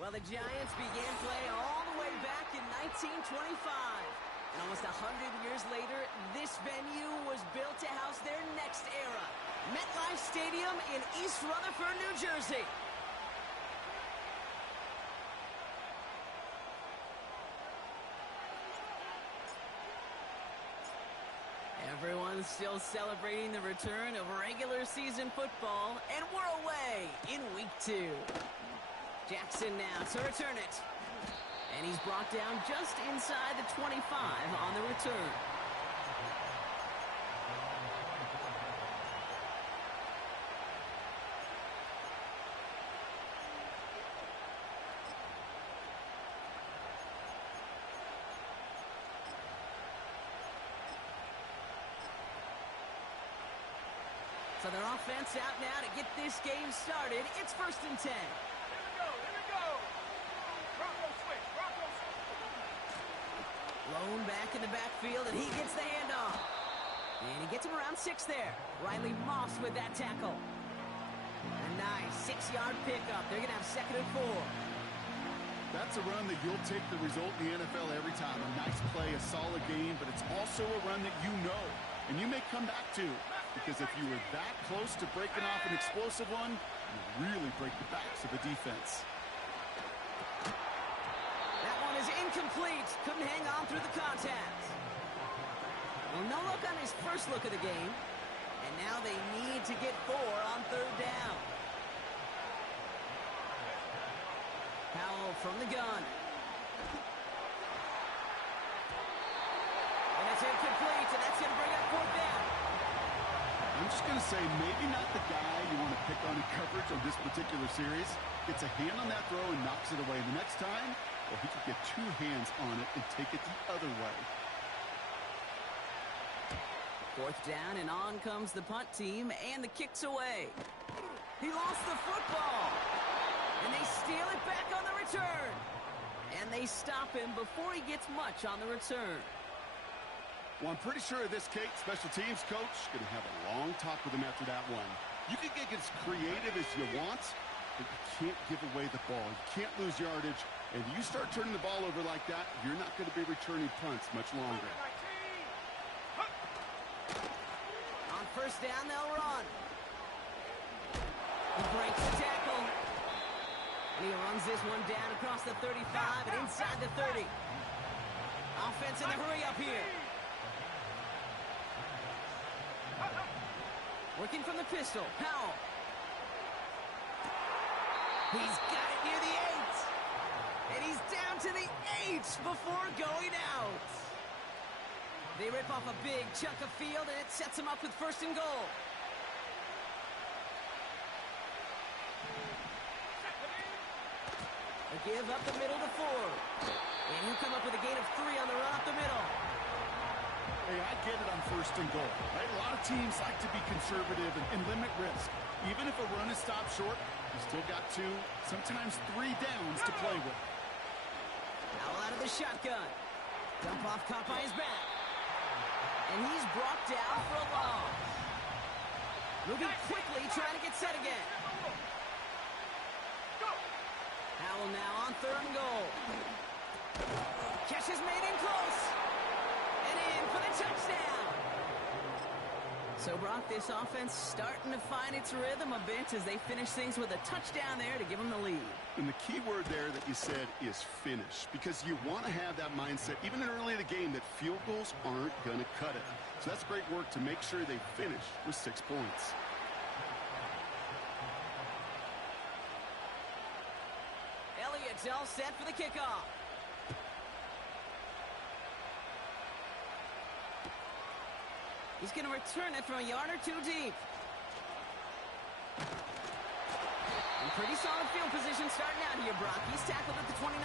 Well, the Giants began play all the way back in 1925. And almost 100 years later, this venue was built to house their next era. MetLife Stadium in East Rutherford, New Jersey. Everyone's still celebrating the return of regular season football, and we're away in week 2. Jackson now to return it. And he's brought down just inside the 25 on the return. So their offense out now to get this game started. It's 1st and 10. Here we go. Bronco switch. Lone back in the backfield, and he gets the handoff. And he gets him around 6 there. Riley Moss with that tackle. A nice 6-yard pickup. They're going to have 2nd and 4. That's a run that you'll take the result in the NFL every time. A nice play, a solid game, but it's also a run that you know, and you may come back to. Because if you were that close to breaking off an explosive one, you really break the backs of the defense. That one is incomplete. Couldn't hang on through the contact. Well, no look on his first look of the game. And now they need to get 4 on 3rd down. Powell from the gun. And it's incomplete, and that's going to bring up 4th down. I'm just going to say, maybe not the guy you want to pick on in coverage on this particular series. Gets a hand on that throw and knocks it away. The next time, well, he could get 2 hands on it and take it the other way. 4th down, and on comes the punt team, and the kick's away. He lost the football, and they steal it back on the return. And they stop him before he gets much on the return. Well, I'm pretty sure this Kate special teams coach going to have a long talk with him after that one. You can get as creative as you want, but you can't give away the ball. You can't lose yardage. And if you start turning the ball over like that, you're not going to be returning punts much longer. On 1st down, they'll run. He breaks the tackle. And he runs this one down across the 35 and inside the 30. Offense in the hurry up here. Working from the pistol, Powell. He's got it near the 8. And he's down to the 8 before going out. They rip off a big chunk of field, and it sets him up with 1st and goal. A give up the middle to Ford. And he'll come up with a gain of 3 on the run up the middle. Hey, I get it on 1st and goal. Right? A lot of teams like to be conservative and limit risk. Even if a run is stopped short, you still got 2, sometimes 3 downs to play with. Powell out of the shotgun. Dump off caught by his back. And he's brought down for a loss. Moving quickly, trying to get set again. Powell now on 3rd and goal. Catch is made in close. And in for the touchdown. So, Brock, this offense starting to find its rhythm a bit as they finish things with a touchdown there to give them the lead. And the key word there that you said is finish, because you want to have that mindset, even early in the game, that field goals aren't going to cut it. So that's great work to make sure they finish with 6 points. Elliott's all set for the kickoff. He's going to return it from a yard or 2 deep. And pretty solid field position starting out here, Brock. He's tackled at the 29.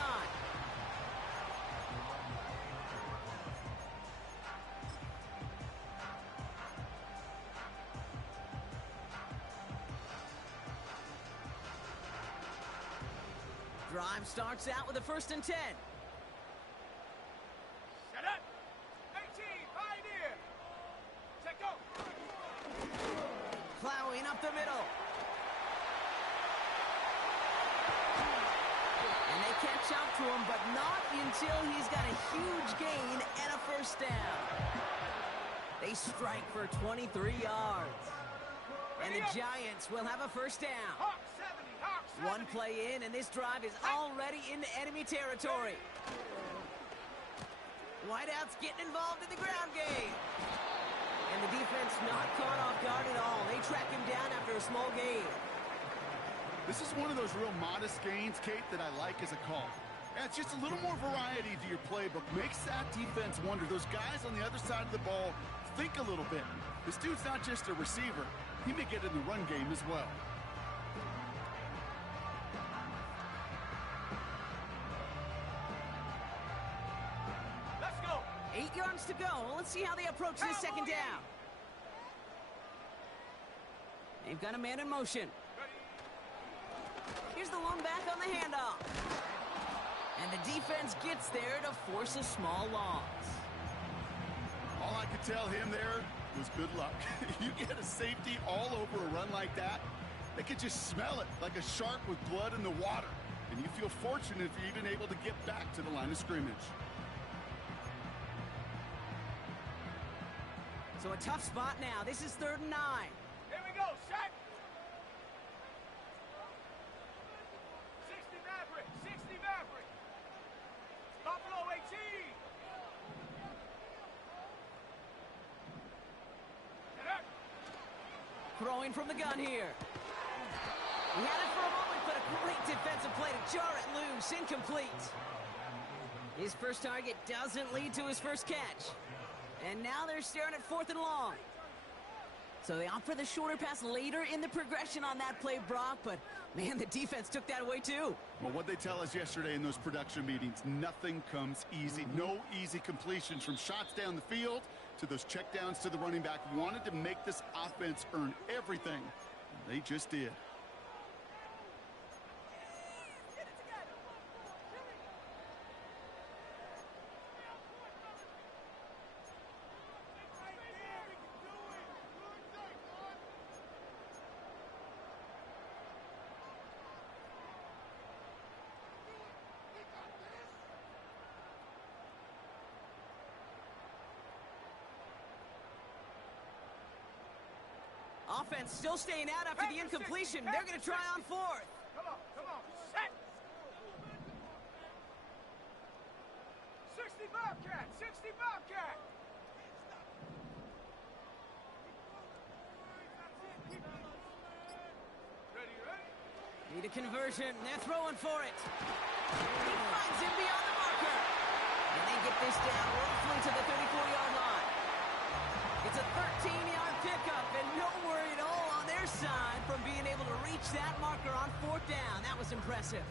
Drive starts out with a 1st and 10. Set up. 18, pioneer. Check go. Plowing up the middle. catch up to him, but not until he's got a huge gain and a first down. They strike for 23 yards. And the Giants will have a first down. Hawk 70, Hawk 70. One play in, and this drive is already into enemy territory. Wideouts getting involved in the ground game. And the defense not caught off guard at all. They track him down after a small gain. This is one of those real modest gains, Kate, that I like as a call. Yeah, it's just a little more variety to your playbook. Makes that defense wonder. Those guys on the other side of the ball think a little bit. This dude's not just a receiver. He may get in the run game as well. Let's go. 8 yards to go. Let's see how they approach this second down. They've got a man in motion. Here's the lone back on the handoff. And the defense gets there to force a small loss. All I could tell him there was good luck. You get a safety all over a run like that, they could just smell it like a shark with blood in the water. And you feel fortunate if you're even able to get back to the line of scrimmage. So a tough spot now. This is 3rd and 9. Here we go, set. 60 Maverick, 60 Maverick. Buffalo 18. Throwing from the gun here. He had it for a moment, but a great defensive play to jar it loose. Incomplete. His first target doesn't lead to his first catch. And now they're staring at 4th and long. So they opt for the shorter pass later in the progression on that play, Brock. But, man, the defense took that away, too. Well, what they tell us yesterday in those production meetings, nothing comes easy. No easy completions from shots down the field to those checkdowns to the running back. Wanted to make this offense earn everything. They just did. Offense still staying out after the incompletion. They're going to try on 4th. Come on, set. 60 Bobcat, 60 Bobcat. Ready? Need a conversion. They're throwing for it. He finds him beyond the marker. And they get this down roughly to the 34-yard line. It's a 13-yard pickup, and no worry at all on their side from being able to reach that marker on 4th down. That was impressive.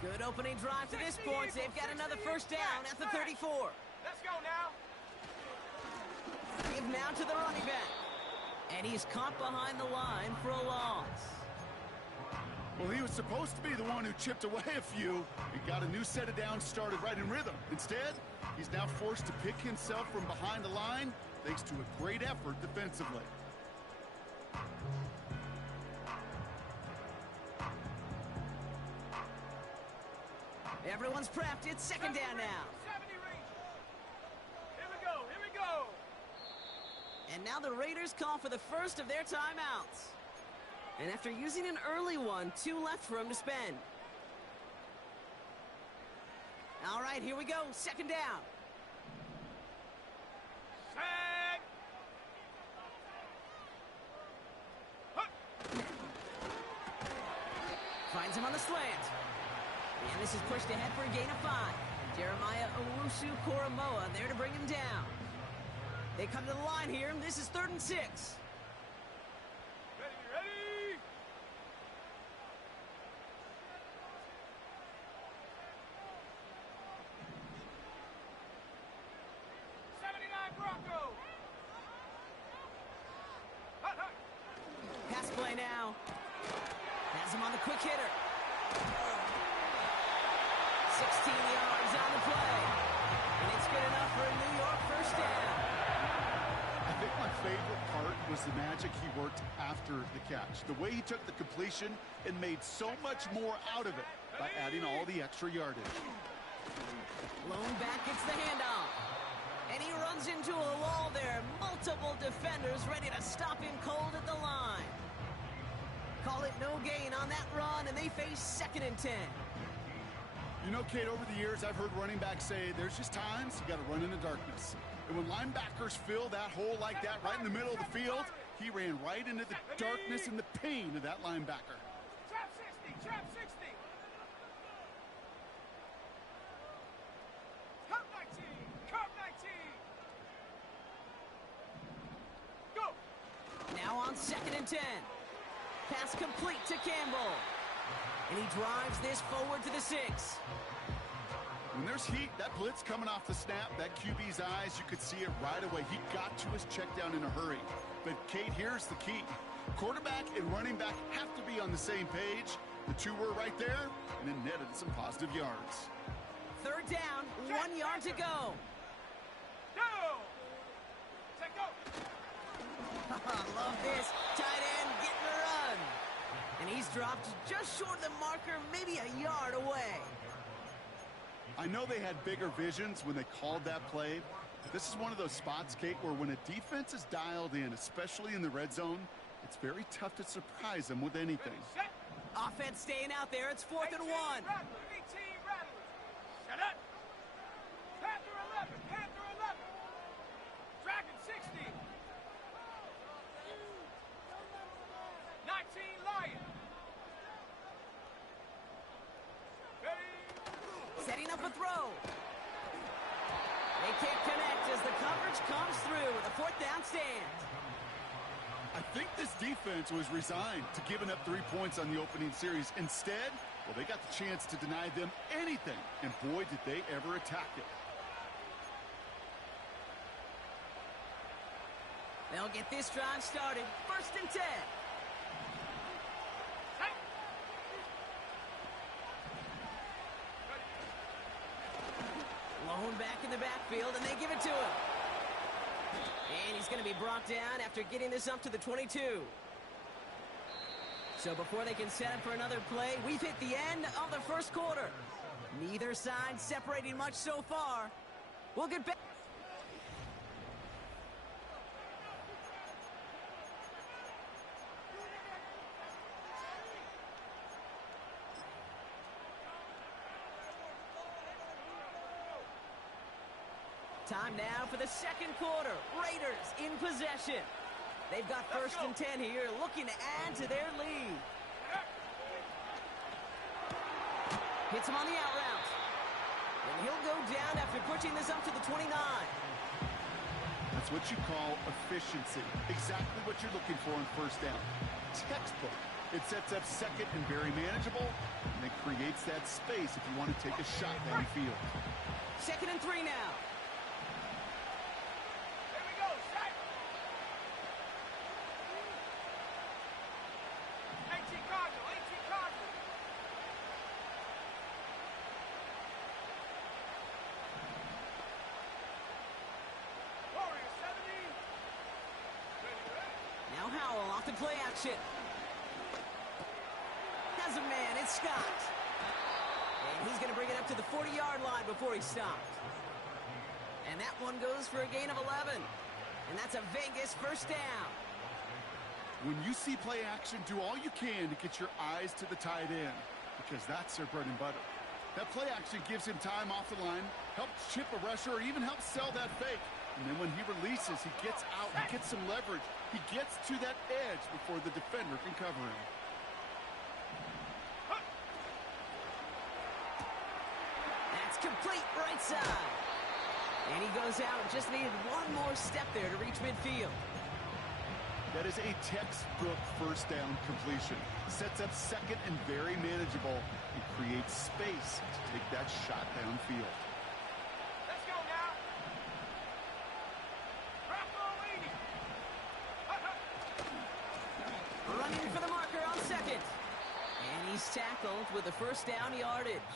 Good opening drive to this point. They've got another first down at the 34. Let's go now. Give now to the running back. And he's caught behind the line for a loss. Well, he was supposed to be the one who chipped away a few. He got a new set of downs started right in rhythm. Instead, he's now forced to pick himself from behind the line thanks to a great effort defensively. Everyone's prepped. It's second down now. 70 range. Here we go. And now the Raiders call for the first of their timeouts. And after using an early one, 2 left for him to spend. All right, here we go. Second down. Set. Finds him on the slant. And this is pushed ahead for a gain of 5. Jeremiah Owusu-Koramoah there to bring him down. They come to the line here, and this is 3rd and 6. Ready. 79 Broncos. Pass play now. Has him on the quick hitter. 16 yards on the play. And it's good enough for a New York first down. I think my favorite part was the magic he worked after the catch. The way he took the completion and made so much more out of it by adding all the extra yardage. Blown back gets the handoff. And he runs into a wall there. Multiple defenders ready to stop him cold at the line. Call it no gain on that run, and they face 2nd and 10. You know, Kate, over the years, I've heard running backs say there's just times you got to run in the darkness. And when linebackers fill that hole like that right in the middle of the field, he ran right into the darkness and the pain of that linebacker. Trap 60, trap 60. Cup 19, cup 19. Go. Now on 2nd and 10. Pass complete to Campbell. And he drives this forward to the 6. When there's heat, that blitz coming off the snap, that QB's eyes, you could see it right away. He got to his check down in a hurry. But, Kate, here's the key. Quarterback and running back have to be on the same page. The two were right there, and it netted some positive yards. 3rd down, 1 yard to go. Go. Take go. Love this. Tight end getting a run. And he's dropped just short of the marker, maybe a yard away. I know they had bigger visions when they called that play. This is one of those spots, Kate, where when a defense is dialed in, especially in the red zone, it's very tough to surprise them with anything. Set. Offense staying out there. It's 4th and 1. 18 rattlers. Shut up. Panther 11, Panther 11. Dragon 60. 19 Lion. Ready. Setting up a throw. They can't connect as the coverage comes through with a 4th down stand. I think this defense was resigned to giving up 3 points on the opening series. Instead, well, they got the chance to deny them anything, and boy, did they ever attack it. They'll get this drive started. 1st and 10. Tight. Lone back in the backfield, and they give it to him. And he's going to be brought down after getting this up to the 22. So before they can set up for another play, we've hit the end of the 1st quarter. Neither side separating much so far. We'll get back. Time now for the 2nd quarter. Raiders in possession. They've got 1st and 10 here, looking to add to their lead. Hits him on the out route. And he'll go down after pushing this up to the 29. That's what you call efficiency. Exactly what you're looking for on 1st down. Textbook. It sets up 2nd and very manageable, and it creates that space if you want to take a shot downfield. 2nd and 3 now. Here we go. Set. 18 Cardinal, 18 Cardinal. Warrior 70. Ready. Now Howell off the play action. Has a man, it's Scott. And he's going to bring it up to the 40-yard line before he stops. And that one goes for a gain of 11. And that's a Vegas 1st down. When you see play action, do all you can to get your eyes to the tight end, because that's their bread and butter. That play action gives him time off the line, helps chip a rusher, or even helps sell that fake. And then when he releases, he gets out, he gets some leverage. He gets to that edge before the defender can cover him. That's complete right side. And he goes out, just needed one more step there to reach midfield. That is a textbook 1st down completion. Sets up 2nd and very manageable, and creates space to take that shot downfield. Let's go now. Bravo 80. Running for the marker on 2nd. And he's tackled with the 1st down yardage.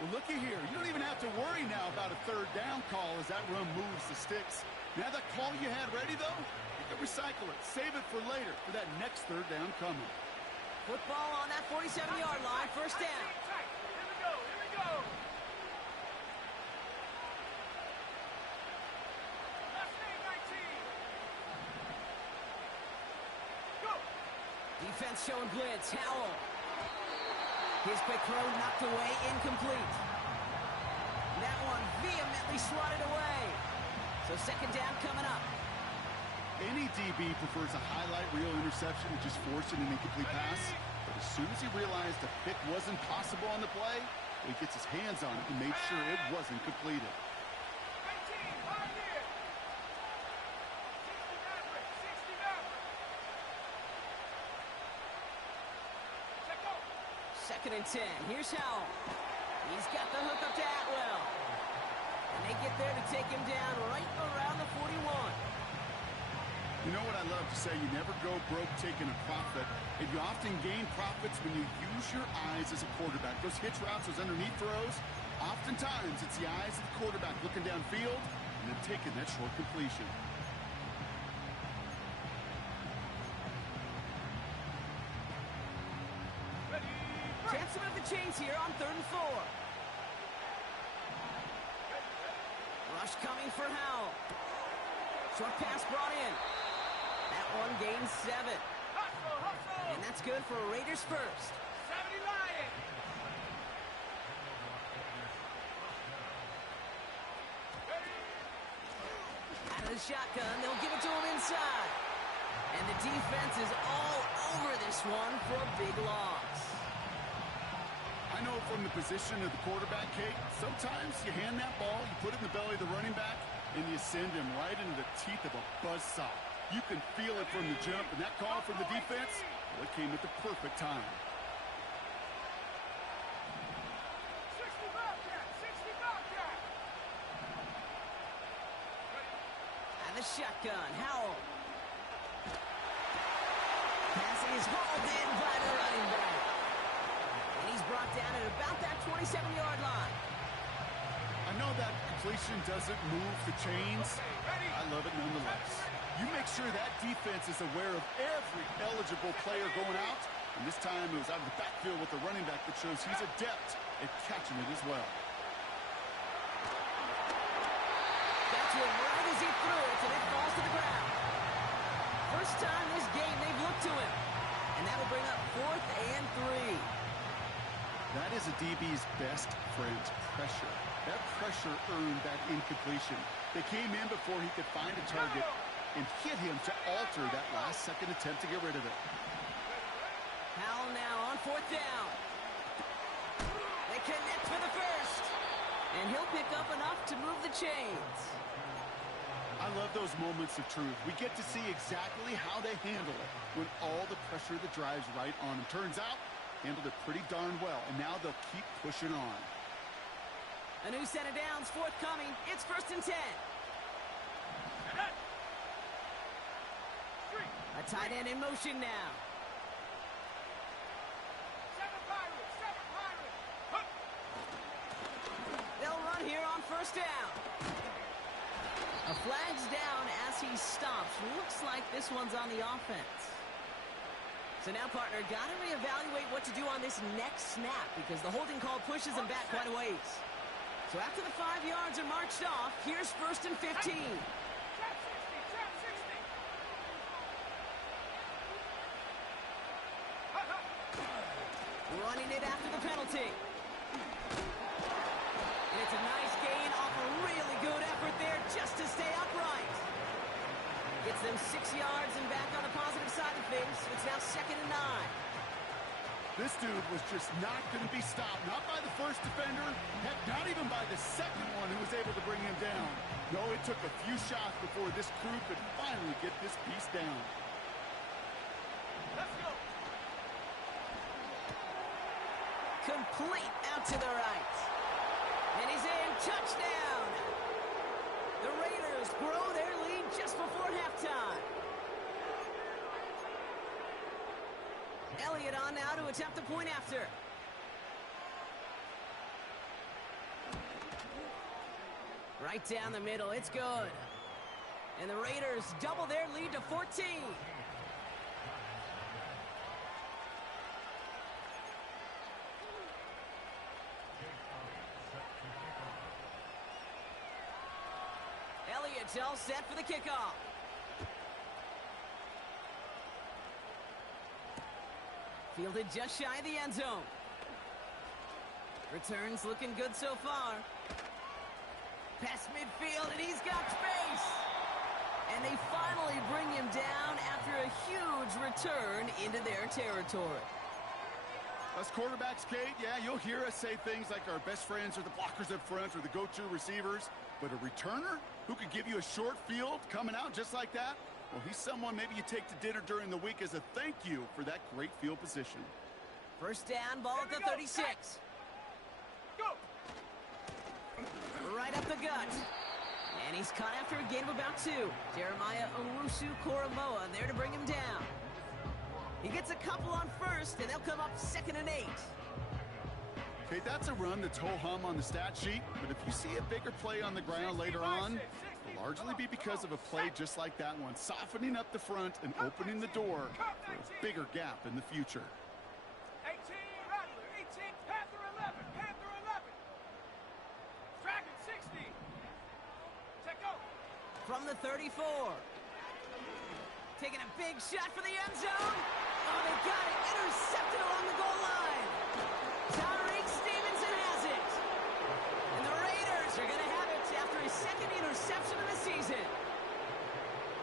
Well, looky here. You don't even have to worry now about a 3rd down call as that run moves the sticks. Now that call you had ready, though, you and recycle it. Save it for later for that next third down coming. Football on that 47-yard line, first down. Tight. Here we go. Here we go. Last name 19. Go. Defense showing blitz. Howell. His quick throw knocked away, incomplete. That one vehemently swatted away. So second down coming up. Any DB prefers a highlight reel interception to just forcing an incomplete pass. But as soon as he realized a pick wasn't possible on the play, he gets his hands on it and made sure it wasn't completed. 19, hard in. 60 Maverick, 60 Maverick. Check out. Second and 10. Here's Howell. He's got the hook up to Atwell. And they get there to take him down right around the 41. You know what I love to say? You never go broke taking a profit, and you often gain profits when you use your eyes as a quarterback. Those hitch routes, those underneath throws, oftentimes it's the eyes of the quarterback looking downfield and then taking that short completion. Ready. Chance to move the chains here on 3rd and 4. Rush coming for Howell. Short pass brought in. That one gains 7. Hustle, hustle. And that's good for Raiders first. 70 Lions. Out of the shotgun, they'll give it to him inside. And the defense is all over this one for a big loss. I know from the position of the quarterback, Kate, sometimes you hand that ball, you put it in the belly of the running back, and you send him right into the teeth of a buzzsaw. You can feel it from the jump, and that call from the defense, well, it came at the perfect time. 60 Bobcat, 60 Bobcat. And the shotgun, Howell. Pass is hauled in by the running back. And he's brought down at about that 27-yard line. I know that completion doesn't move the chains. I love it nonetheless. You make sure that defense is aware of every eligible player going out. And this time it was out of the backfield with the running back that shows he's adept at catching it as well. Got to him right as he threw it, and it falls to the ground. First time this game they've looked to him. And that'll bring up 4th and 3. That is a DB's best friend, pressure. That pressure earned that incompletion. They came in before he could find a target and hit him to alter that last-second attempt to get rid of it. Howell now on 4th down. They connect for the first. And he'll pick up enough to move the chains. I love those moments of truth. We get to see exactly how they handle it when all the pressure that drives right on them. Turns out, handled it pretty darn well, and now they'll keep pushing on. A new set of downs forthcoming. It's 1st and 10. A tight end in motion now. 7 Pirates, 7 Pirates. Hup. They'll run here on 1st down. A flag's down as he stops. Looks like this one's on the offense. So now, partner, got to reevaluate what to do on this next snap because the holding call pushes him back quite a ways. So after the 5 yards are marched off, here's 1st and 15. Trap 60, trap 60. Running it after the penalty. And it's a nice gain off a really good effort there just to stay upright. Gets them 6 yards and back on the positive side of things. It's now 2nd and 9. This dude was just not going to be stopped. Not by the first defender. Heck, not even by the second one who was able to bring him down. No, it took a few shots before this crew could finally get this piece down. Let's go. Complete out to the right. And he's in. Touchdown. The Raiders grow their lead just before halftime. Elliott on now to attempt the point after. Right down the middle. It's good. And the Raiders double their lead to 14. Elliott's all set for the kickoff. Fielded just shy of the end zone. Returns looking good so far. Past midfield, and he's got space. And they finally bring him down after a huge return into their territory. Us quarterbacks, Kate, yeah, you'll hear us say things like our best friends are the blockers up front or the go-to receivers. But a returner who could give you a short field coming out just like that? Well, he's someone maybe you take to dinner during the week as a thank you for that great field position. First down, ball at the 36. Go! Right up the gut. And he's caught after a gain of about 2. Jeremiah Owusu-Koramoah there to bring him down. He gets a couple on first, and they'll come up 2nd and 8. Okay, that's a run that's ho-hum on the stat sheet, but if you see a bigger play on the ground later on, it'll largely be because of a play just like that one, softening up the front and opening the door for a bigger gap in the future. 18, Rattler, 18, Panther 11, Panther 11. Dragon 60. Check out. From the 34. Taking a big shot for the end zone. Oh, they got it. Intercepted along the goal line. Tyreek Stevenson has it. And the Raiders are going to have it after his 2nd interception of the season.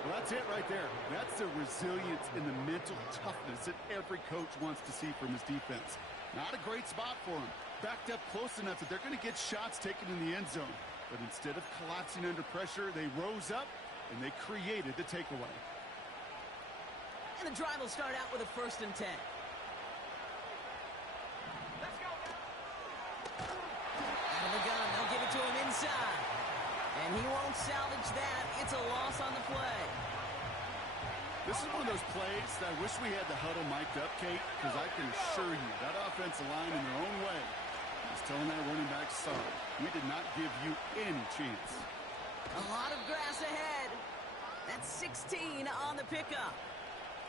Well, that's it right there. That's the resilience and the mental toughness that every coach wants to see from his defense. Not a great spot for him. Backed up close enough that they're going to get shots taken in the end zone. But instead of collapsing under pressure, they rose up and they created the takeaway. And the drive will start out with a 1st and 10. Let's go. Out of the gun, they'll give it to him inside. And he won't salvage that. It's a loss on the play. This is one of those plays that I wish we had the huddle mic'd up, Kate, because I can assure you that offensive line in their own way is telling that running back, sorry, we did not give you any chance. A lot of grass ahead. That's 16 on the pickup.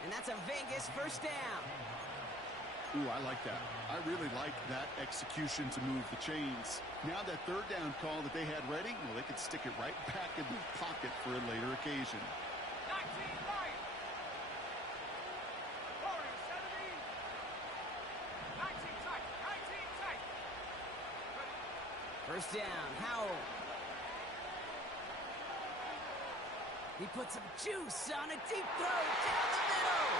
And that's a Vegas 1st down. Ooh, I like that. I really like that execution to move the chains. Now that 3rd down call that they had ready, well, they could stick it right back in the pocket for a later occasion. 19, Lions. Warriors 17. 19 tight, 19 tight. First down, Howell. He puts some juice on a deep throw down the middle.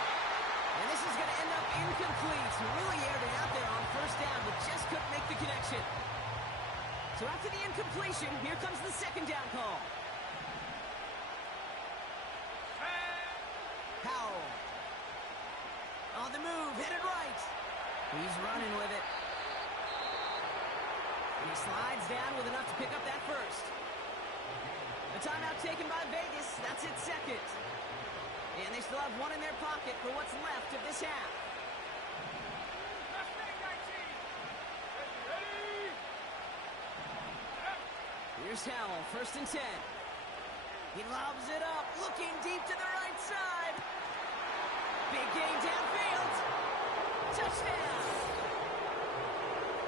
And this is going to end up incomplete. Really aired it out there on 1st down, but just couldn't make the connection. So after the incompletion, here comes the 2nd down call. Howell. On the move, headed right. He's running with it. And he slides down with enough to pick up that 1st. A timeout taken by Vegas. That's its 2nd. And they still have 1 in their pocket for what's left of this half. Here's Howell, 1st and 10. He lobs it up, looking deep to the right side. Big gain downfield. Touchdown.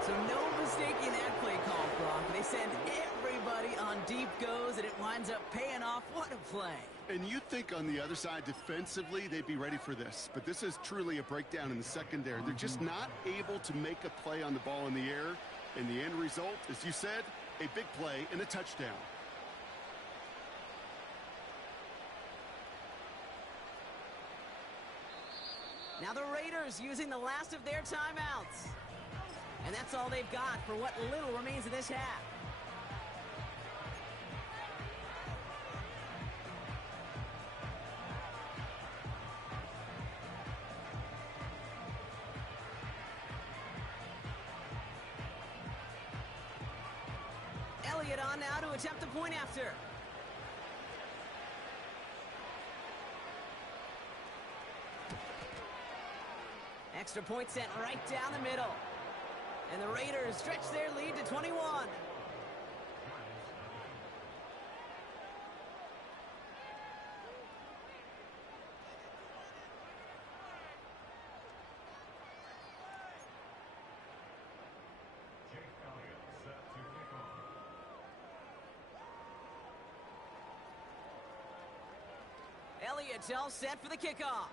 So no mistaking that play call, Gronk. They send everybody on deep goes, and it winds up paying off. What a play. And you'd think on the other side, defensively, they'd be ready for this. But this is truly a breakdown in the secondary. They're just not able to make a play on the ball in the air. And the end result, as you said, a big play and a touchdown. Now the Raiders using the last of their timeouts. And that's all they've got for what little remains of this half. Elliott on now to attempt the point after. Extra point sent right down the middle. And the Raiders stretch their lead to 21. Elliott's all set for the kickoff.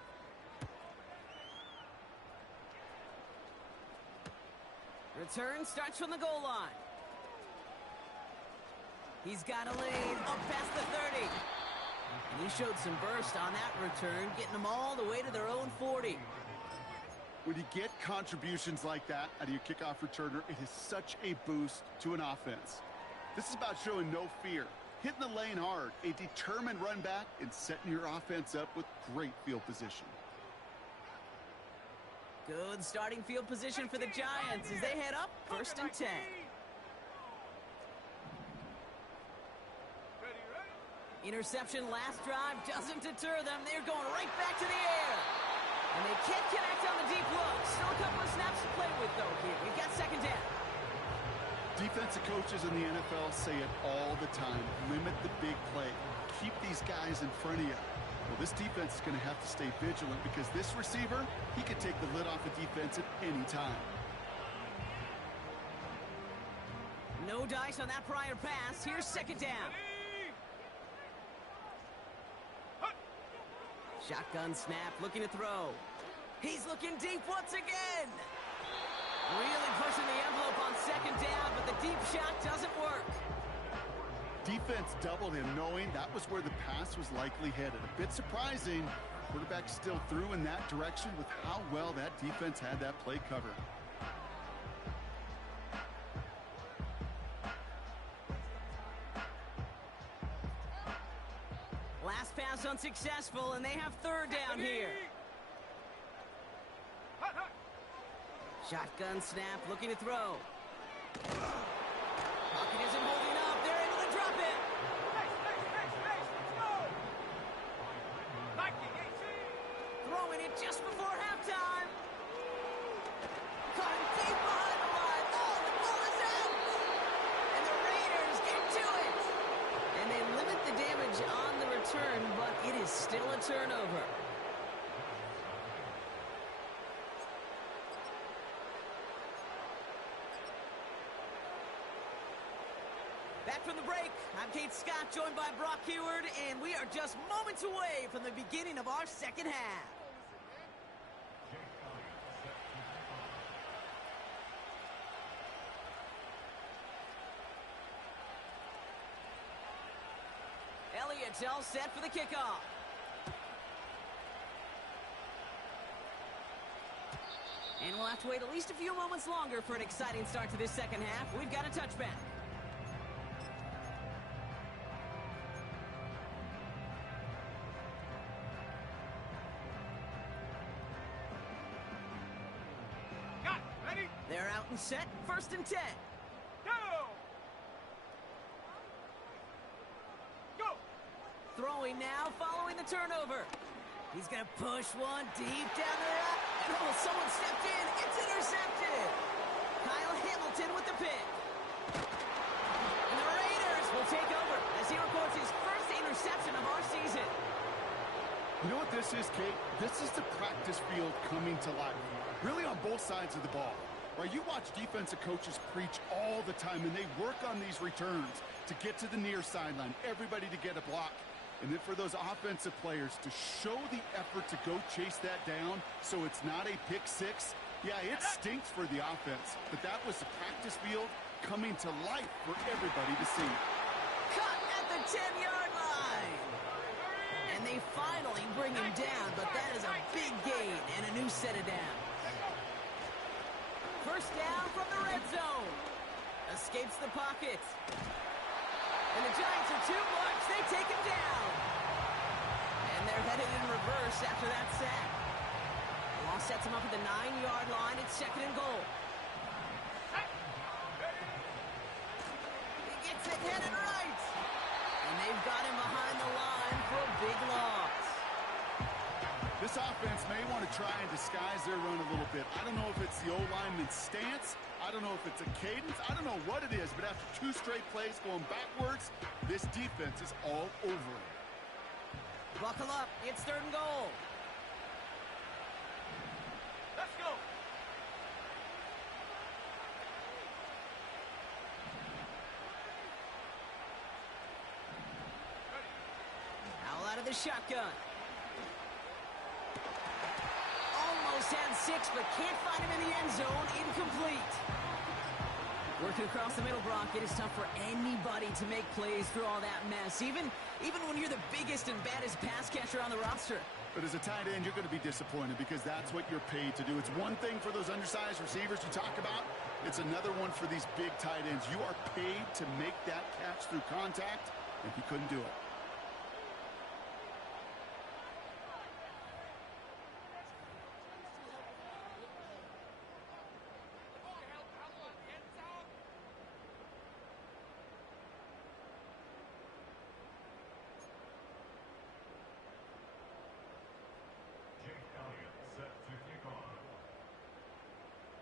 Return starts from the goal line. He's got a lane up past the 30. And he showed some burst on that return, getting them all the way to their own 40. When you get contributions like that out of your kickoff returner, it is such a boost to an offense. This is about showing no fear, hitting the lane hard, a determined run back, and setting your offense up with great field position. Good starting field position for the Giants as they head up 1st and 10. Interception last drive doesn't deter them. They're going right back to the air. And they can't connect on the deep look. Still a couple of snaps to play with, though, here. We've got 2nd down. Defensive coaches in the NFL say it all the time. Limit the big play. Keep these guys in front of you. Well, this defense is going to have to stay vigilant because this receiver, he could take the lid off a defense at any time. No dice on that prior pass. Here's 2nd down. Shotgun snap, looking to throw. He's looking deep once again. Really pushing the envelope on 2nd down, but the deep shot doesn't work. Defense doubled him, knowing that was where the pass was likely headed. A bit surprising. Quarterback still threw in that direction with how well that defense had that play covered. Last pass unsuccessful, and they have 3rd down here. Shotgun snap, looking to throw. Pocket isn't holding up. They're able to drop it. Throwing it just before halftime. Caught him deep behind the line. Oh, the ball is out. And the Raiders get to it. And they limit the damage on the return, but it is still a turnover. Back from the break, I'm Kate Scott, joined by Brock Heward, and we are just moments away from the beginning of our 2nd half. Elliott's all set for the kickoff. And we'll have to wait at least a few moments longer for an exciting start to this 2nd half. We've got a touchback. They're out and set, 1st and 10. Go! Throwing now, following the turnover. He's going to push one deep down the right. And oh, someone stepped in. It's intercepted. Kyle Hamilton with the pick. And the Raiders will take over as he records his 1st interception of our season. You know what this is, Kate? This is the practice field coming to life. Really on both sides of the ball. Right, you watch defensive coaches preach all the time, and they work on these returns to get to the near sideline, everybody to get a block. And then for those offensive players to show the effort to go chase that down so it's not a pick six, yeah, it stinks for the offense. But that was the practice field coming to life for everybody to see. Cut at the 10-yard line. And they finally bring him down, but that is a big gain and a new set of downs. 1st down from the red zone. Escapes the pocket. And the Giants are too much. They take him down. And they're headed in reverse after that sack. The loss sets him up at the 9-yard line. It's 2nd and goal. He gets it headed right. And they've got him behind the line for a big loss. This offense may want to try and disguise their run a little bit. I don't know if it's the O-lineman's stance. I don't know if it's a cadence. I don't know what it is, but after 2 straight plays going backwards, this defense is all over it. Buckle up. It's 3rd and goal. Let's go! Out of the shotgun. just had 6, but can't find him in the end zone. Incomplete. Working across the middle, Brock, it is tough for anybody to make plays through all that mess, even when you're the biggest and baddest pass catcher on the roster. But as a tight end, you're going to be disappointed because that's what you're paid to do. It's one thing for those undersized receivers you talk about. It's another one for these big tight ends. You are paid to make that catch through contact, and he couldn't do it.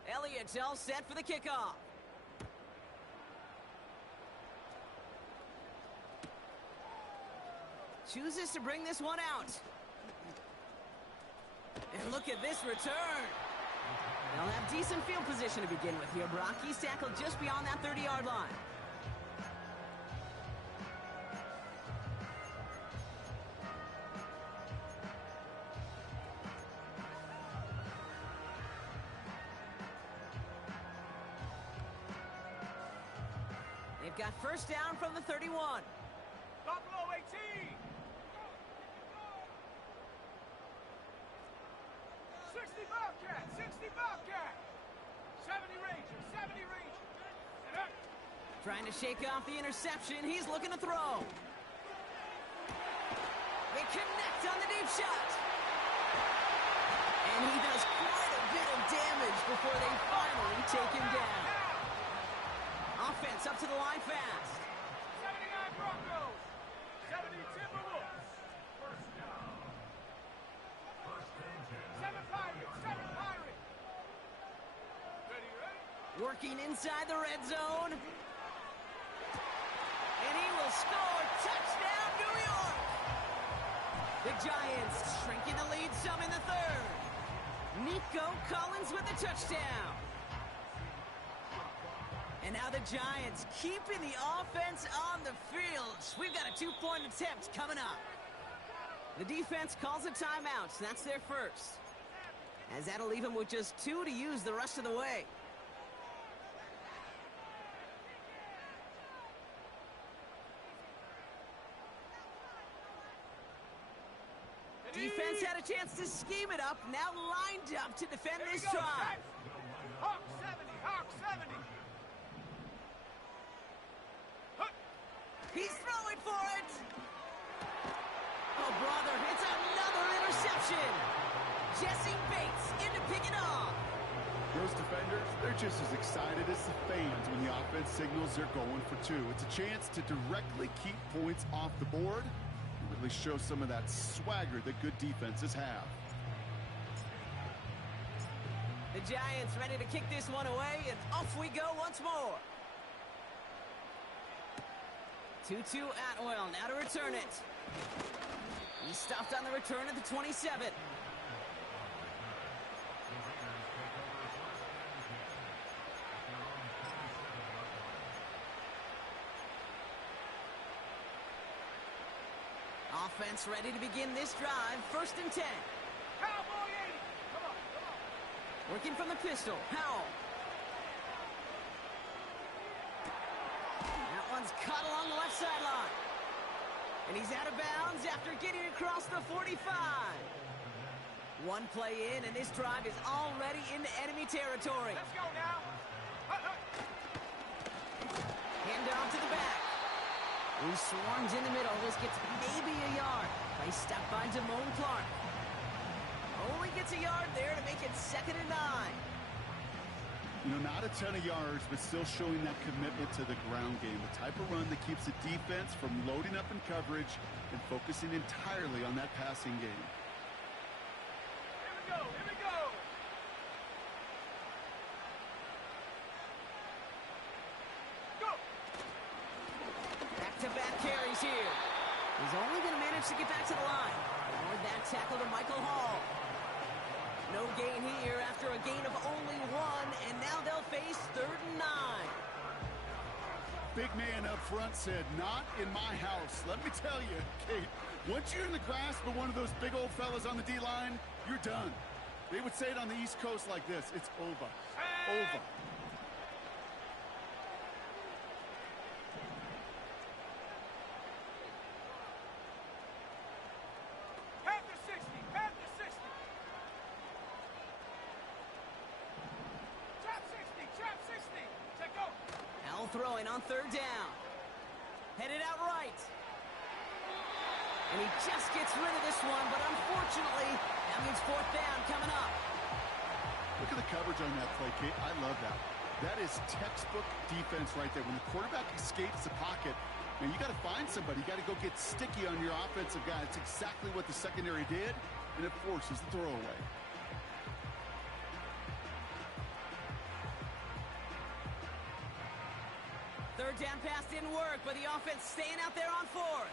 Elliott's all set for the kickoff. Chooses to bring this one out. And look at this return. They'll have decent field position to begin with here, Brock. He's tackled just beyond that 30-yard line. They've got first down from the 31. Buffalo 18. 60 Bobcat, 60 Bobcat. 70 Rangers, 70 Rangers. Trying to shake off the interception. He's looking to throw. They connect on the deep shot. And he does quite a bit of damage before they finally take him down. Offense up to the line fast. 79 Broncos, 70 Timberwolves. 7 Pirates, 7 Pirates. Ready, ready? Working inside the red zone. And he will score. Touchdown, New York! The Giants shrinking the lead some in the third. Nico Collins with the touchdown. And now the Giants keeping the offense on the field. We've got a 2-point attempt coming up. The defense calls a timeout. That's their first. As that'll leave them with just 2 to use the rest of the way. Defense had a chance to scheme it up. Now lined up to defend this drive. Hawk 70, Hawk 70. He's throwing for it. Oh, brother, it's another interception. Jesse Bates into picking off. Those defenders, they're just as excited as the fans when the offense signals they're going for 2. It's a chance to directly keep points off the board and really show some of that swagger that good defenses have. The Giants ready to kick this one away, and off we go once more. 2-2 Atwell, now to return it. He stopped on the return at the 27. Offense ready to begin this drive. First and 10. Cowboy 80. Come on, come on. Working from the pistol. Howell. That one's caught along the left sideline. And he's out of bounds after getting across the 45. One play in, and this drive is already into enemy territory. Let's go now. Hand off to the back. He swarms in the middle. This gets maybe a yard. Nice step by Damone Clark. Only gets a yard there to make it 2nd and 9. You know, not a ton of yards, but still showing that commitment to the ground game. The type of run that keeps the defense from loading up in coverage and focusing entirely on that passing game. Here we go, here we go. Go. Back-to-back carries here. He's only going to manage to get back to the line. Forward that tackle to Michael Hall. No gain here after a gain of only 1, and now they'll face 3rd and 9. Big man up front said, not in my house. Let me tell you, Kate, once you're in the grasp of one of those big old fellas on the D-line, you're done. They would say it on the East Coast like this. It's over. Over. Half the 60. Half the 60. Trap 60. Trap 60. Check go. Now throwing on third down. Headed out right. And he just gets rid of this one, but unfortunately, that means fourth down coming up. Look at the coverage on that play, Kate. I love that. That is textbook defense right there. When the quarterback escapes the pocket, man, you got to find somebody. You got to go get sticky on your offensive guy. It's exactly what the secondary did, and it forces the throwaway. Third down pass didn't work, but the offense staying out there on fourth.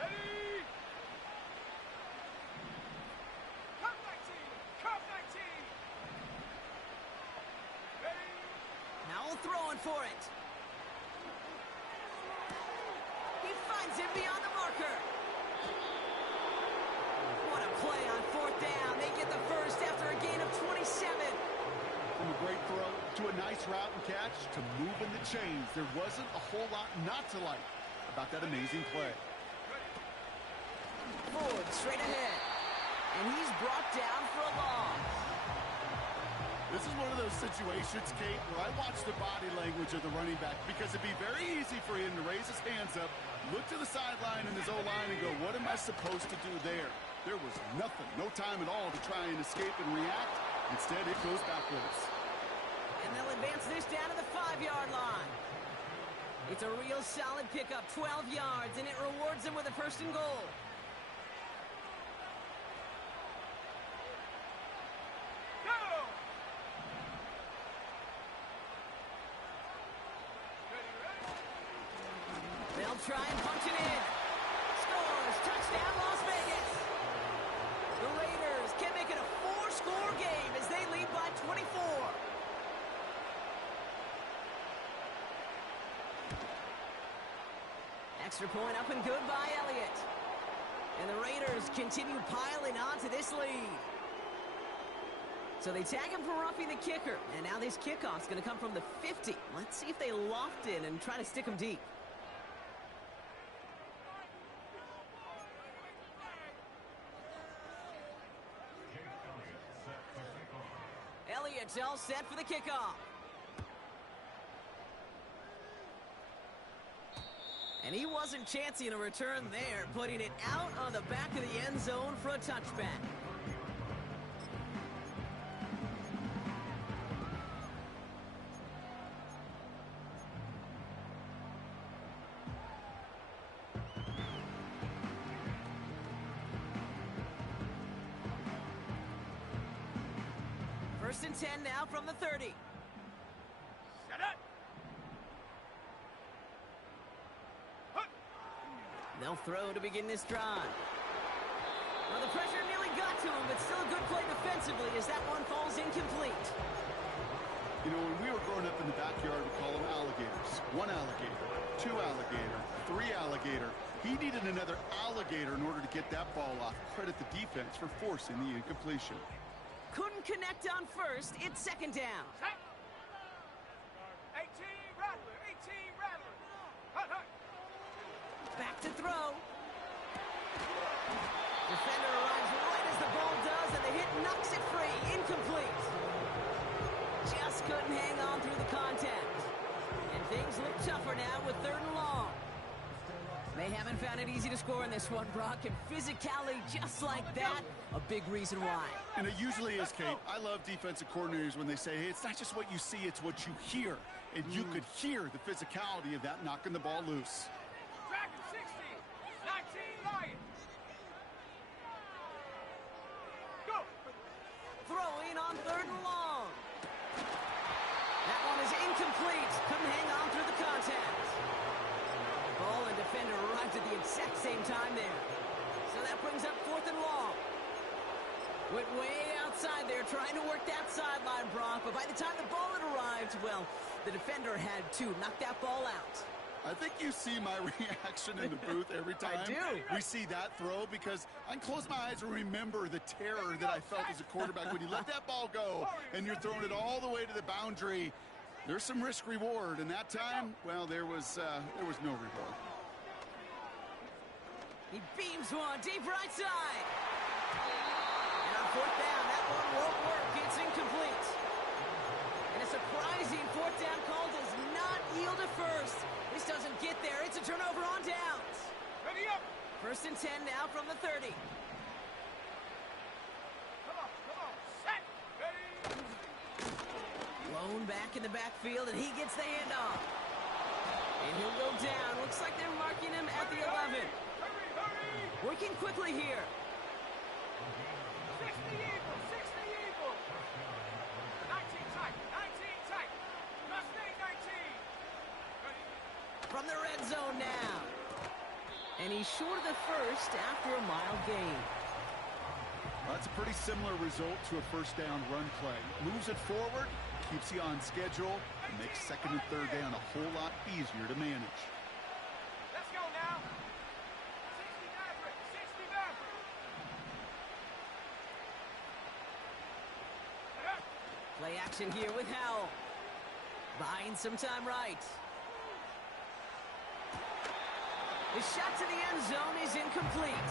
Ready? Cup 19! Cup 19! Ready? Howell throwing for it. He finds him beyond the marker. What a play on fourth down. They get the first after a gain of 27. From a great throw to a nice route and catch to moving the chains. There wasn't a whole lot not to like about that amazing play. Ford straight ahead. And he's brought down for a loss. This is one of those situations, Kate, where I watch the body language of the running back because it'd be very easy for him to raise his hands up, look to the sideline in his O-line and go, what am I supposed to do there? There was nothing, no time at all to try and escape and react. Instead, it goes backwards. And they'll advance this down to the 5-yard line. It's a real solid pickup, 12 yards, and it rewards them with a first and goal. Go! Ready, ready? They'll try and punch it in. Scores, touchdown Las Vegas. The Raiders can make it a 4-score game as they lead by 24. Extra point up and good by Elliott. And the Raiders continue piling on to this lead. So they tag him for roughing the kicker. And now this kickoff's going to come from the 50. Let's see if they loft in and try to stick him deep. Elliott's all set for the kickoff. And he wasn't chancing a return there, putting it out on the back of the end zone for a touchback. First and 10 now from the 30. Set up! They'll throw to begin this drive. Well, the pressure nearly got to him, but still a good play defensively as that one falls incomplete. You know, when we were growing up in the backyard, we call them alligators. 1 alligator, 2 alligator, 3 alligator. He needed another alligator in order to get that ball off. Credit the defense for forcing the incompletion. Couldn't connect on first. It's second down. Set! 18 Rattler! 18 Rattler! Hut, hut! Back to throw. Defender arrives right as the ball does, and the hit knocks it free. Incomplete. Just couldn't hang on through the contact. And things look tougher now with third and long. They haven't found it easy to score in this one, Brock, and physicality just like that, a big reason why. And it usually is, Kate. I love defensive coordinators when they say, hey, it's not just what you see, it's what you hear. And you could hear the physicality of that knocking the ball loose. Dragon 60! 19 Lions! Go! Throwing on third and long. That one is incomplete. Couldn't hang on through the contact. Ball and defender arrived at the exact same time there. So that brings up fourth and long. Went way outside there trying to work that sideline, Brock. But by the time the ball had arrived, well, the defender had to knock that ball out. I think you see my reaction in the booth every time I do. we see that throw, because I can close my eyes and remember the terror that I felt as a quarterback when you let that ball go and you're throwing it all the way to the boundary. There's some risk reward, and that time, well, there was no reward. He beams one deep right side. And on fourth down, that one won't work. It's incomplete. And a surprising fourth down call does not yield a first. This doesn't get there. It's a turnover on downs. Ready up. 1st and 10 now from the 30. Come on. Set. Ready. Lone back in the backfield, and he gets the handoff. And he'll go down. Looks like they're marking him at the 11. Hurry. Working quickly here. 60 Eagles. 19 tight. Just stay 19. Ready. From the red zone now. And he's short of the first after a mild gain. Well, that's a pretty similar result to a first down run play. Moves it forward, keeps you on schedule, and makes second and third down a whole lot easier to manage. Let's go now. 60 Maverick. Play action here with Howell. Buying some time right. The shot to the end zone is incomplete.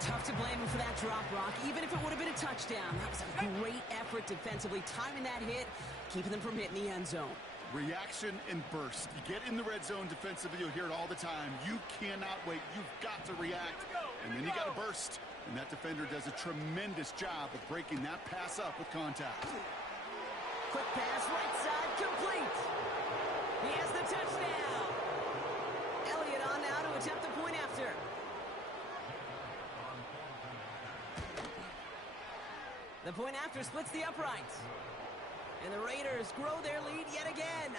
Tough to blame him for that drop, Rock, even if it would have been a touchdown. That was a great effort defensively, timing that hit, keeping them from hitting the end zone. Reaction and burst. You get in the red zone defensively, you'll hear it all the time. You cannot wait. You've got to react. And then you got to burst. And that defender does a tremendous job of breaking that pass up with contact. Quick pass, right side, complete. He has the touchdown. Elliott on now to attempt the point after. The point after splits the uprights. And the Raiders grow their lead yet again.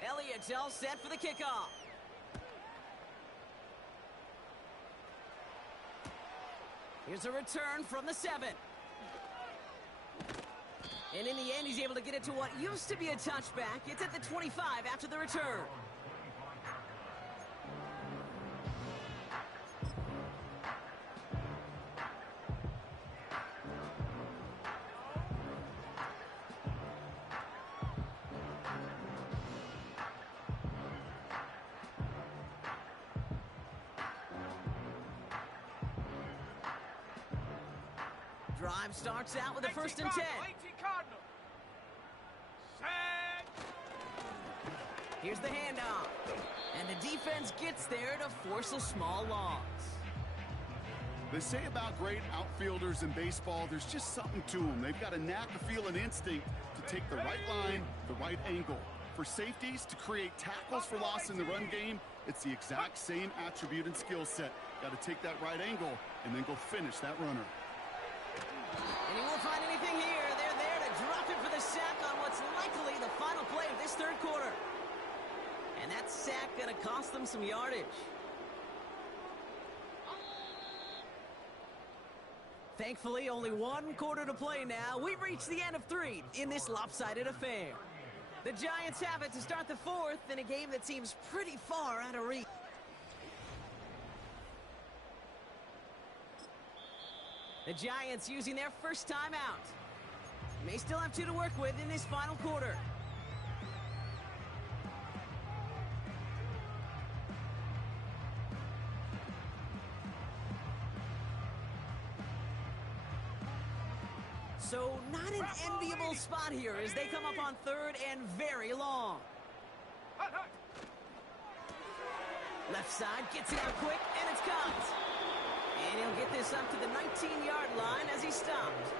Elliott's all set for the kickoff. Here's a return from the 7. And in the end, he's able to get it to what used to be a touchback. It's at the 25 after the return. Drive starts out with a 1st and 10. 18 Cardinal. Set. Here's the handoff. And the defense gets there to force a small loss. They say about great outfielders in baseball, there's just something to them. They've got a knack, a feel, an instinct to take the right line, the right angle. For safeties, to create tackles for loss in the run game, it's the exact same attribute and skill set. Got to take that right angle and then go finish that runner. And he won't find anything here. They're there to drop it for the sack on what's likely the final play of this third quarter. And that sack going to cost them some yardage. Thankfully, only one quarter to play now. We've reached the end of 3 in this lopsided affair. The Giants have it to start the 4th in a game that seems pretty far out of reach. The Giants using their first time out. May still have 2 to work with in this final quarter. So not an enviable spot here as they come up on 3rd and very long. Left side gets it out quick, and it's caught. And he'll get this up to the 19-yard line as he stopped.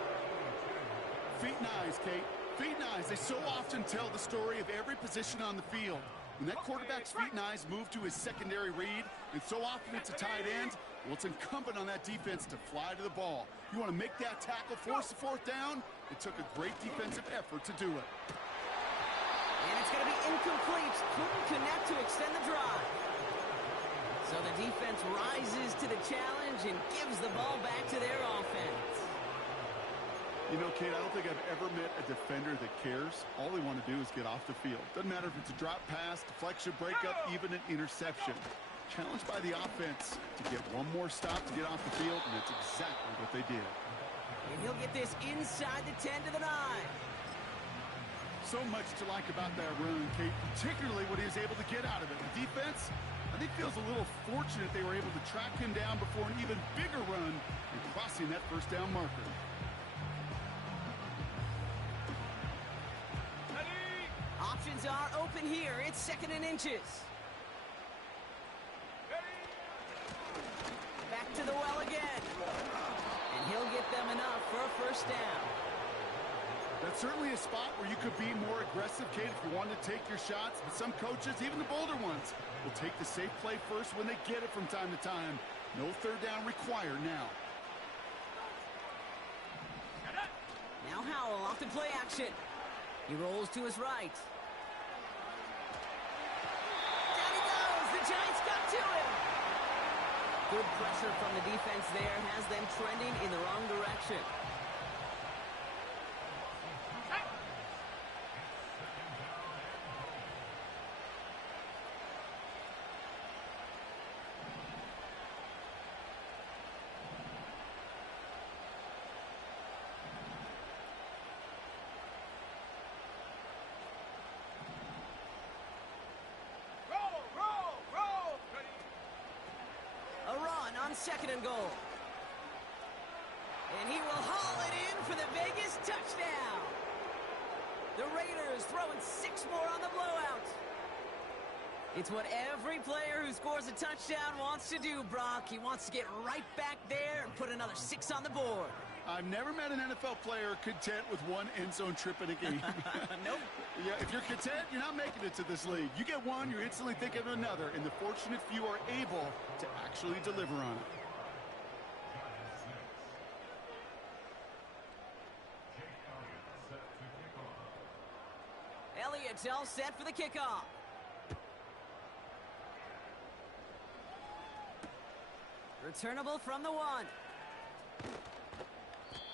Feet and eyes, Kate. Feet and eyes. They so often tell the story of every position on the field. When that quarterback's feet and eyes move to his secondary read, and so often it's a tight end, well, it's incumbent on that defense to fly to the ball. You want to make that tackle, force the 4th down? It took a great defensive effort to do it. And it's going to be incomplete. Couldn't connect to extend the drive. So the defense rises to the challenge and gives the ball back to their offense. You know, Kate, I don't think I've ever met a defender that cares. All they want to do is get off the field. Doesn't matter if it's a drop pass, deflection, breakup, even an interception. Challenged by the offense to get one more stop to get off the field, and that's exactly what they did. And he'll get this inside the 10 to the 9. So much to like about that run, Kate, particularly what he was able to get out of it. The defense, I think, feels a little fortunate they were able to track him down before an even bigger run and crossing that first down marker. Options are open here. It's 2nd and inches. Back to the well again. And he'll get them enough for a first down. That's certainly a spot where you could be more aggressive, Kate, if you wanted to take your shots. But some coaches, even the bolder ones, will take the safe play first when they get it from time to time. No third down required now. Now Howell off the play action. He rolls to his right. Down he goes. The Giants got to him. Good pressure from the defense there has them trending in the wrong direction. On 2nd and goal. And he will haul it in for the Vegas touchdown. The Raiders throwing 6 more on the blowout. It's what every player who scores a touchdown wants to do, Brock. He wants to get right back there and put another 6 on the board. I've never met an NFL player content with one end zone trip in a game. Nope. Yeah, if you're content, you're not making it to this league. You get one, you're instantly thinking of another, and the fortunate few are able to actually deliver on it. Elliott's all set for the kickoff. Returnable from the 1.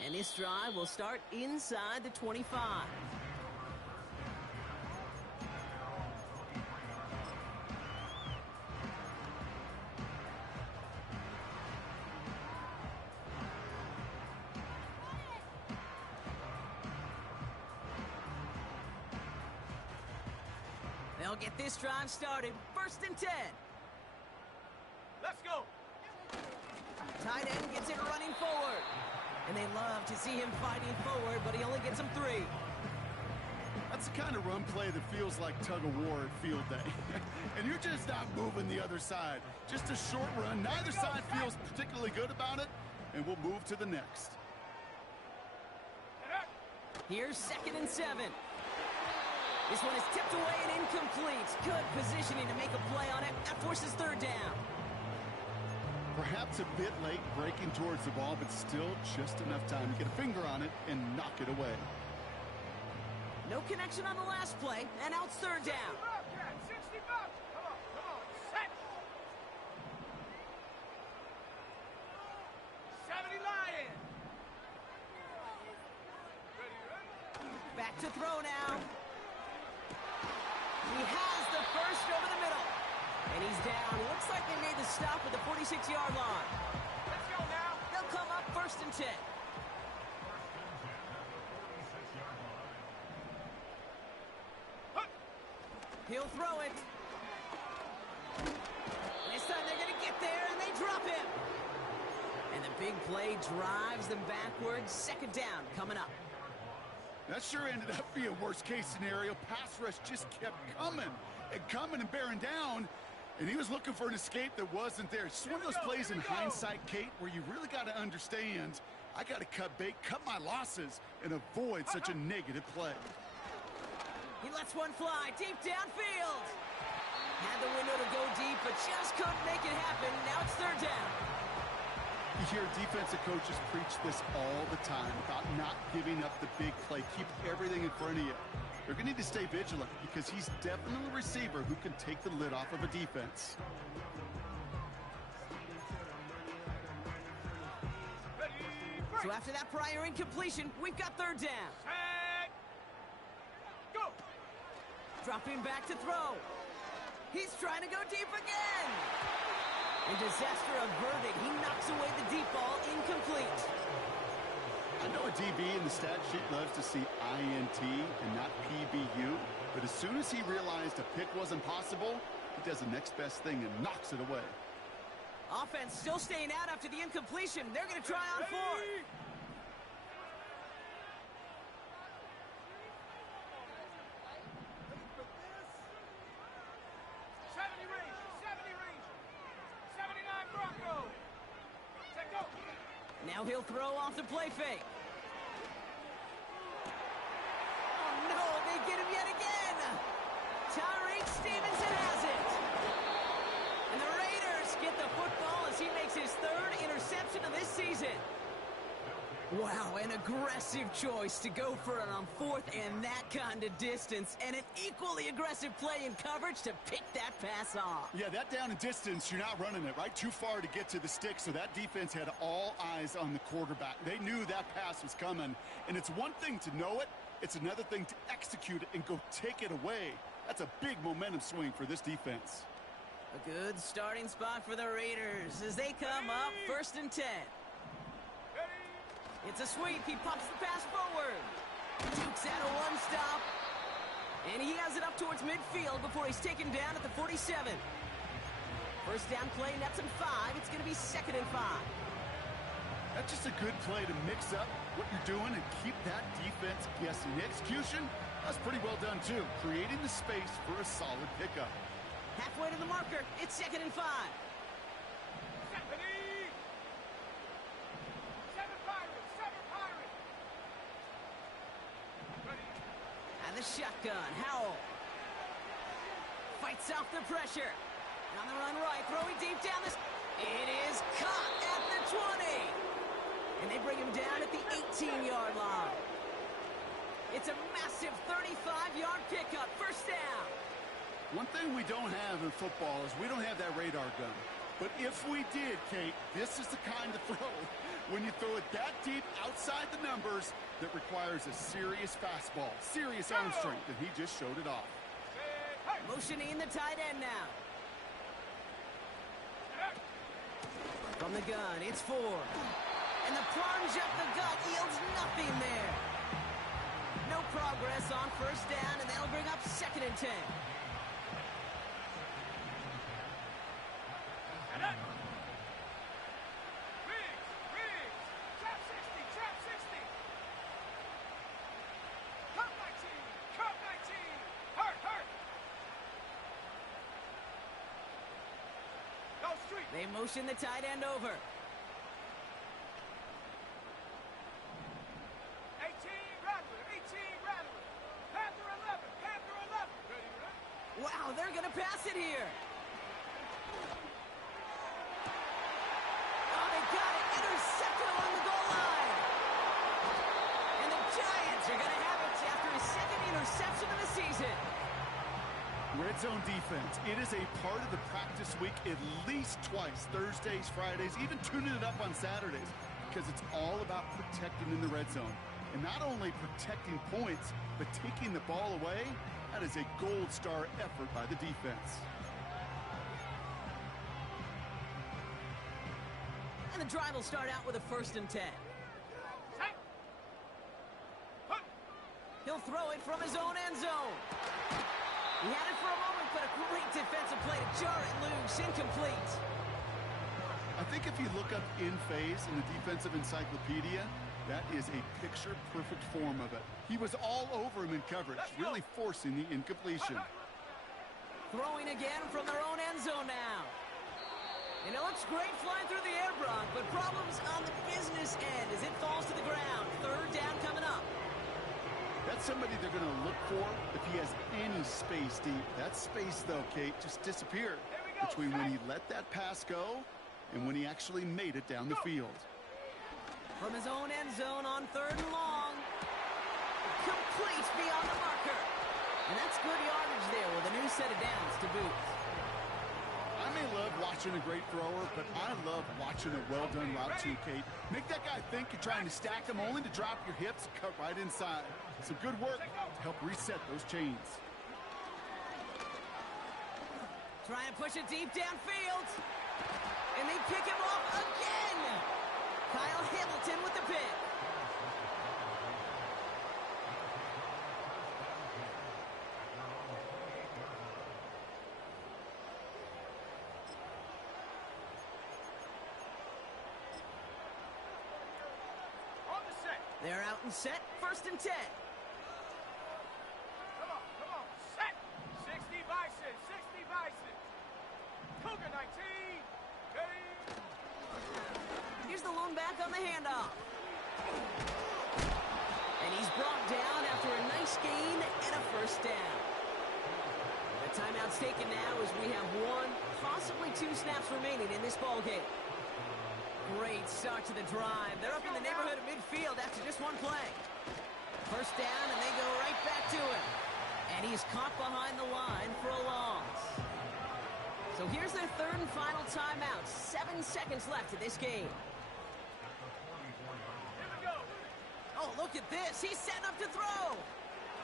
And this drive will start inside the 25. They'll get this drive started. 1st and 10. Let's go. Tight end gets it running forward. And they love to see him fighting forward, but he only gets them 3. That's the kind of run play that feels like tug-of-war at field day. And you're just not moving the other side. Just a short run. Neither side feels particularly good about it, and we'll move to the next. Here's 2nd and 7. This one is tipped away and incomplete. Good positioning to make a play on it. That forces 3rd down. Perhaps a bit late breaking towards the ball, but still just enough time to get a finger on it and knock it away. No connection on the last play, and now it's 3rd down. 60 bucks. Come on, set. 70 Lion. Back to throw now. He has the first over the middle. And he's down. Looks like they made the stop at the 46-yard line. Let's go now. They'll come up 1st and 10. He'll throw it. This time they're going to get there, and they drop him. And the big play drives them backwards. 2nd down coming up. That sure ended up being worst-case scenario. Pass rush just kept coming and bearing down. And he was looking for an escape that wasn't there. It's one of those plays in hindsight, Kate, where you really got to understand, I got to cut bait, cut my losses, and avoid such a negative play. He lets one fly deep downfield. Had the window to go deep, but just couldn't make it happen. Now it's 3rd down. You hear defensive coaches preach this all the time about not giving up the big play. Keep everything in front of you. They're going to need to stay vigilant because he's definitely a receiver who can take the lid off of a defense. So after that prior incompletion, we've got third down. Set. Go. Dropping back to throw. He's trying to go deep again. And disaster averted. He knocks away the deep ball, incomplete. I know a DB in the stat sheet loves to see INT and not PBU, but as soon as he realized a pick wasn't possible, he does the next best thing and knocks it away. Offense still staying out after the incompletion. They're going to try on fourth. Now he'll throw off the play fake. Oh, no, they get him yet again. Tyreek Stevenson has it. And the Raiders get the football as he makes his third interception of this season. Wow, an aggressive choice to go for it on fourth and that kind of distance. And an equally aggressive play in coverage to pick that pass off. Yeah, that down and distance, you're not running it, right? Too far to get to the stick, so that defense had all eyes on the quarterback. They knew that pass was coming. And it's one thing to know it. It's another thing to execute it and go take it away. That's a big momentum swing for this defense. A good starting spot for the Raiders as they come up 1st and 10. It's a sweep. He pops the pass forward. Dukes out a one-stop. And he has it up towards midfield before he's taken down at the 47. First down play, nets him 5. It's going to be 2nd and 5. That's just a good play to mix up what you're doing and keep that defense guessing. The execution, that's pretty well done, too. Creating the space for a solid pickup. Halfway to the marker. It's 2nd and 5. And the shotgun. Howell fights off the pressure. And on the run right, throwing deep down this. It is caught at the 20. And they bring him down at the 18-yard line. It's a massive 35-yard pickup. First down. One thing we don't have in football is we don't have that radar gun. But if we did, Kate, this is the kind of throw when you throw it that deep outside the numbers that requires a serious fastball, serious arm strength, and he just showed it off. Motioning the tight end now. From the gun, it's 4. And the plunge up the gut yields nothing there. No progress on first down, and that'll bring up 2nd and 10. They motion the tight end over. 18, Rattler, 18, Rattler. Panther 11, Panther 11. Wow, they're going to pass it here. Oh, they got it. Intercepted along the goal line. And the Giants are going to have it after his 2nd interception of the season. Red zone defense. It is a part of the practice week at least twice, Thursdays, Fridays, even tuning it up on Saturdays, because it's all about protecting in the red zone. And not only protecting points, but taking the ball away. That is a gold star effort by the defense. And the drive will start out with a 1st and 10. He'll throw it from his own end zone. He had it for a moment, but a great defensive play to jar it loose. Incomplete. I think if you look up in phase in the defensive encyclopedia, that is a picture-perfect form of it. He was all over him in coverage, really forcing the incompletion. Throwing again from their own end zone now. And it looks great flying through the air, Brock, but problems on the business end as it falls to the ground. Third down coming up. That's somebody they're going to look for if he has any space deep. That space, though, Kate, just disappeared between when he let that pass go and when he actually made it down the field. From his own end zone on 3rd and long. Complete beyond the marker. And that's good yardage there with a new set of downs to boot. I'm may love watching a great thrower, but I love watching a well-done route too, Kate. Make that guy think you're trying to stack him only to drop your hips and cut right inside. Some good work to help reset those chains. Trying to push it deep downfield. And they pick him off again. Kyle Hamilton with the pick. They're out and set, 1st and 10. Come on, set! 60 Bison, 60 Bison. Cougar 19, game. Here's the lone back on the handoff. And he's brought down after a nice gain and a 1st down. The timeout's taken now as we have 1, possibly 2 snaps remaining in this ballgame. Great start to the drive. They're up in the neighborhood of midfield after just 1 play. 1st down, and they go right back to him. And he's caught behind the line for a loss. So here's their 3rd and final timeout. 7 seconds left in this game. Here we go. Oh, look at this. He's setting up to throw.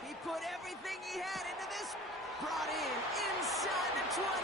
He put everything he had into this. Brought in inside the 20.